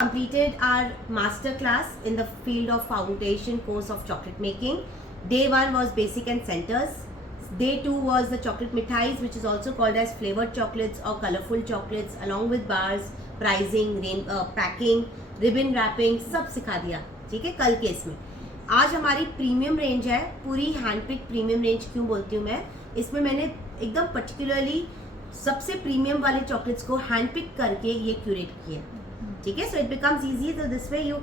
Completed our master class in the field of foundation course of chocolate making. Day 1 was basic and centers. Day 2 was the chocolate mithais, which is also called as flavored chocolates or colorful chocolates, along with bars, pricing, packing, ribbon wrapping, सब सिखा दिया. ठीक है, कल के इसमें. आज हमारी प्रीमियम रेंज है, पूरी हैंड पिक प्रीमियम रेंज क्यों बोलती हूँ मैं, इसमें मैंने एकदम पर्टिकुलरली सबसे प्रीमियम वाले चॉकलेट्स को हैंड पिक करके ये क्यूरेट किया. ठीक है, सो इट बिकम्स ईजी. तो this way you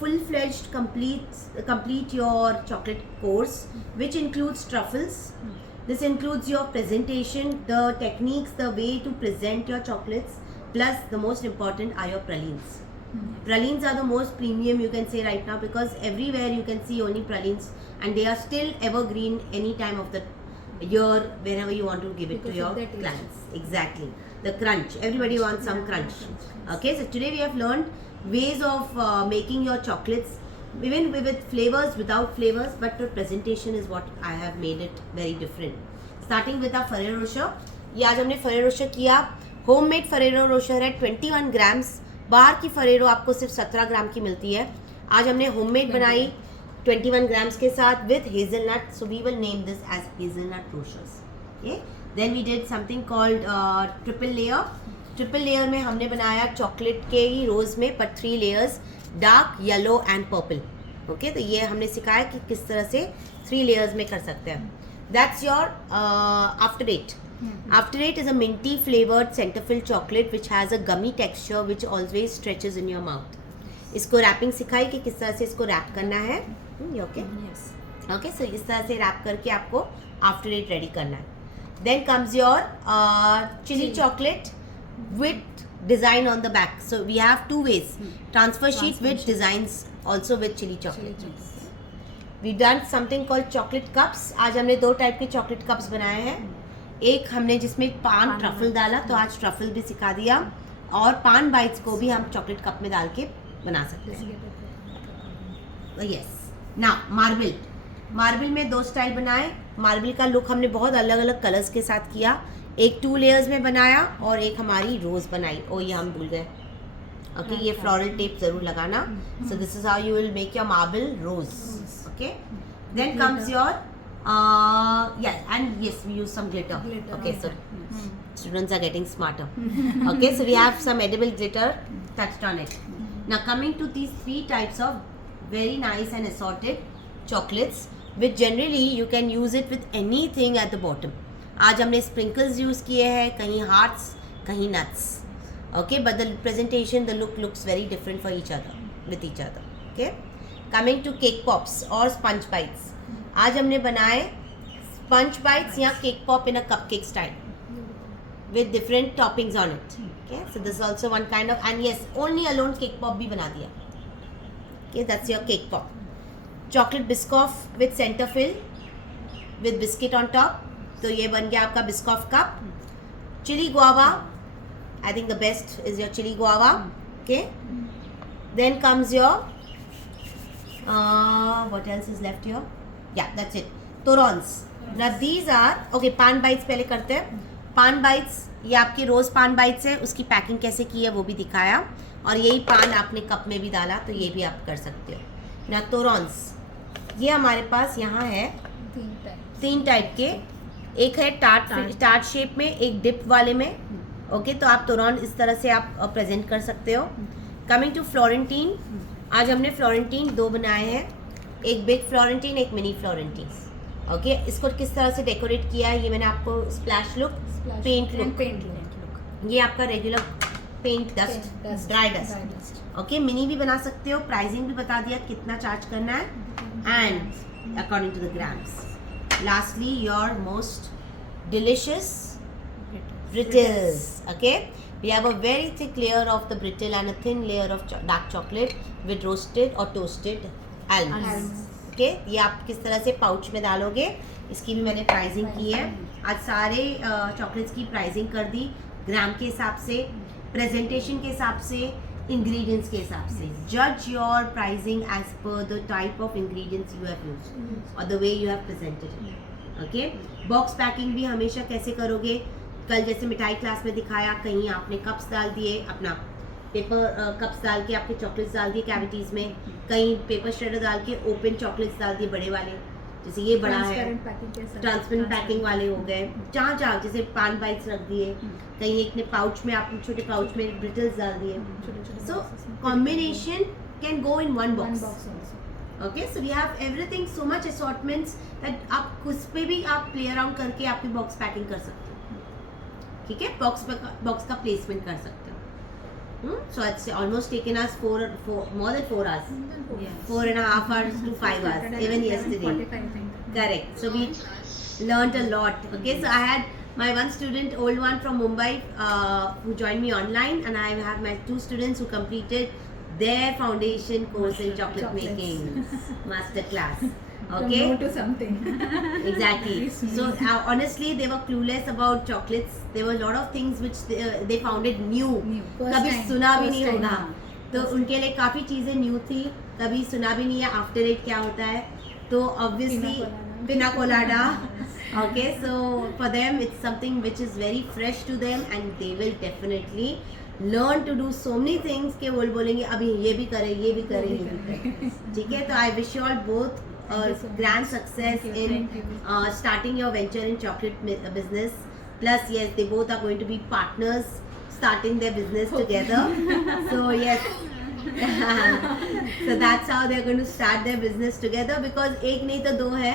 full-fledged complete your chocolate course, which includes truffles. This includes your presentation, the techniques, the way to present your chocolates, plus the most important are your pralines. Pralines are the most premium you can say right now, because everywhere you can see only pralines, and they are still evergreen any time of the year whenever you want to give it to your clients. Exactly, the crunch, everybody wants some crunch. Okay, so today we have learned ways of making your chocolates, even with flavors, without flavors, but the presentation is what I have made it very different. Starting with our Ferrero Rocher. ये आज हमने Ferrero Rocher किया. Homemade Ferrero Rocher है 21 grams. बाहर की Ferrero आपको सिर्फ 17 ग्राम की मिलती है. आज हमने होममेड बनाई 21 ग्राम्स के साथ with hazelnut. So we will name this as hazelnut Rochers. Okay. Then we did something called triple layer. Triple layer में हमने बनाया चॉकलेट के ही रोज़ में, पर 3 layers, dark, yellow and purple. Okay, तो ये हमने सिखाया कि किस तरह से 3 लेयर्स में कर सकते हैं. That's your After Eight. After Eight is a minty flavoured centrefill chocolate which has a gummy texture which always stretches in your mouth. इसको रैपिंग सिखाई कि किस तरह से इसको रैप करना है. ओके ओके, सो इस तरह से रैप करके आपको आफ्टर एट रेडी करना है. Then comes your chilli chocolate with design on the back. So we have 2 ways. Transfer sheet with designs also with chili chocolate. We done something called chocolate cups. आज हमने 2 type के chocolate cups बनाए हैं. एक हमने जिसमें पान truffle डाला, तो आज ट्रफल भी सिखा दिया, और पान बाइट्स को भी हम चॉकलेट कप में डाल के बना सकते हैं. यस. नाउ मार्बल में 2 स्टाइल बनाए. मार्बल का लुक हमने बहुत अलग अलग कलर्स के साथ किया. एक 2 लेयर्स में बनाया और एक हमारी रोज़ बनाई. ओ, ये हम भूल गए. ओके, ये फ्लोरल टेप ज़रूर लगाना. So this is how you will make your marble rose. Okay, then comes your and yes, we use some glitter. Okay, so students are getting smarter. Okay, so we have some edible glitter touched on it. Now coming to these 3 types of very nice and assorted chocolates, which generally you can use it with anything at the bottom. आज हमने sprinkles use किए हैं, कहीं hearts, कहीं nuts. Okay, but the presentation, the look looks very different for each other with each other. Okay, coming to cake pops और sponge bites. आज हमने बनाए स्पंज बाइट्स या cake pop in a cupcake style with different toppings on it. Okay, so this also one kind of, and yes, only alone cake pop भी बना दिया. Okay, that's your cake pop. Chocolate Biscoff with centre fill with biscuit on top. तो ये बन गया आपका Biscoff cup. Chilli guava, I think the best is your chilli guava. Okay, then comes your what else is left your, या that's it, torrones. Now these are, okay, paan bites पहले करते हैं. पान बाइट्स, ये आपकी रोज़ पान बाइट्स है, उसकी पैकिंग कैसे की है वो भी दिखाया, और यही पान आपने कप में भी डाला, तो ये भी आप कर सकते हो. ना तोरॉन्स, ये हमारे पास यहाँ है 3 टाइप के. एक है टार्ट शेप में, एक डिप वाले में. ओके, तो आप तोरॉन इस तरह से आप प्रेजेंट कर सकते हो. कमिंग टू फ्लोरेंटीन, आज हमने फ्लोरेंटीन 2 बनाए हैं, एक बिग फ्लोरेंटीन, एक मिनी फ्लोरेंटीन. ओके, इसको किस तरह से डेकोरेट किया है, ये मैंने आपको स्प्लैश लुक, पेंट लुक. ये आपका regular paint dust, dry dust. Okay, mini भी बना सकते हो. प्राइसिंग भी बता दिया कितना चार्ज करना है, and according to the grams. Lastly, your most delicious brittles. Okay, we have a very thick layer of the brittle and a thin layer of dark chocolate with roasted or toasted almonds. Okay, ये आप किस तरह से pouch में डालोगे, इसकी भी मैंने प्राइसिंग की है. आज सारे चॉकलेट्स की प्राइसिंग कर दी, ग्राम के हिसाब से, प्रेजेंटेशन के हिसाब से, इंग्रेडिएंट्स के हिसाब से. जज your pricing as per the type of ingredients you have used और the way you have presented it. Okay, box packing भी हमेशा कैसे करोगे, कल जैसे मिठाई क्लास में दिखाया, कहीं आपने कप्स डाल दिए, अपना पेपर कप्स डाल के आपके चॉकलेट्स डाल दिए कैविटीज़ में, कहीं पेपर श्रेडर डाल के ओपन चॉकलेट्स डाल दिए बड़े वाले, जैसे ये बड़ा है ट्रांसपेरेंट पैकिंग वाले हो गए, जहाँ जहाँ जैसे पान बाइट्स रख दिए, कहीं एक ने पाउच में आप छोटे पाउच में ब्रिटल्स डाल दिए. So combination can go in one box. Okay, so we have everything, so much assortments that आप उस पे भी आप प्ले अराउंड करके आपकी बॉक्स पैकिंग कर सकते हो. ठीक है, बॉक्स का प्लेसमेंट कर सकते हो. So it's almost taken us more than 4 hours. 4.5 hours to 5 hours, even yesterday. Correct. So we learned a lot. Okay, so I had my one student, old one from Mumbai, who joined me online, and I have my 2 students who completed their foundation course in chocolate making master class. Okay, from no to something. Exactly. So honestly, they were clueless about chocolates. There were a lot of things which they found it new. कभी सुना भी नहीं होगा, तो उनके लिए काफ़ी चीज़ें न्यू थी, कभी सुना भी नहीं है आफ्टर एट क्या होता है. तो obviously पिना colada. Okay, so for them it's something which is very fresh to them, and they will definitely learn to do so many things कि वो बोलेंगे अभी ये भी करें, ये भी करें, ये भी करें. ठीक है, तो I wish you all both grand success in starting your venture in chocolate business. Plus, yes, they both are going to be partners starting their business together. So yes, so that's how they're going to start their business together, because एक नहीं तो दो है,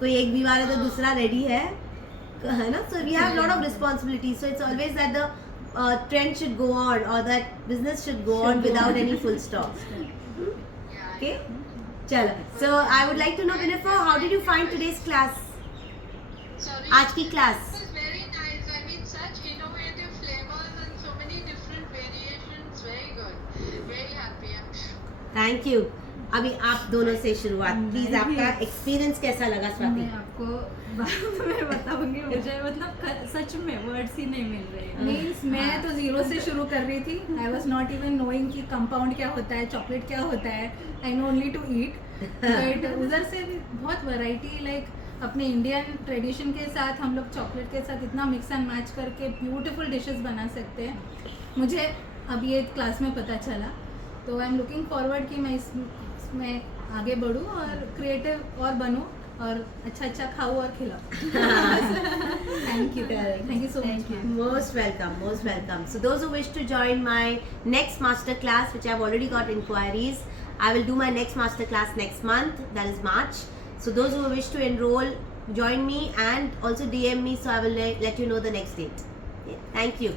कोई एक बीमार है तो दूसरा रेडी है ना. So we have a lot of responsibilities. So it's always that the trend should go on, or that business should go on without any full stop. Okay. चलो, so I would like to know, Jennifer, how did you find today's class? Sorry? आज की class. It was very nice. I mean, such innovative flavors and so many different variations. Very good. Very happy. I'm sure. Thank you. अभी आप दोनों से शुरुआत, please. आपका experience कैसा लगा स्वाति? मैं आपको बाद में बताऊंगी. मुझे मतलब सच में वर्ड्स ही नहीं मिल रहे. मीन्स मैं तो जीरो से शुरू कर रही थी. I was not even knowing कि कंपाउंड क्या होता है, चॉकलेट क्या होता है. I know only to eat. But उधर से भी बहुत वैरायटी, लाइक अपने इंडियन ट्रेडिशन के साथ हम लोग चॉकलेट के साथ इतना मिक्स एंड मैच करके ब्यूटीफुल डिशेस बना सकते हैं. मुझे अब ये क्लास में पता चला, तो आई एम लुकिंग फॉरवर्ड कि मैं इसमें आगे बढ़ूँ और क्रिएटिव और बनूँ और अच्छा खाऊँ और खिलाऊँ. Thank you so much. Most welcome, most welcome. So those who wish to join my next master class, which I've already got inquiries, I will do my next master class next month, that is March. So those who wish to enroll, join me and also DM me, so I will let you know the next date. Okay? Thank you.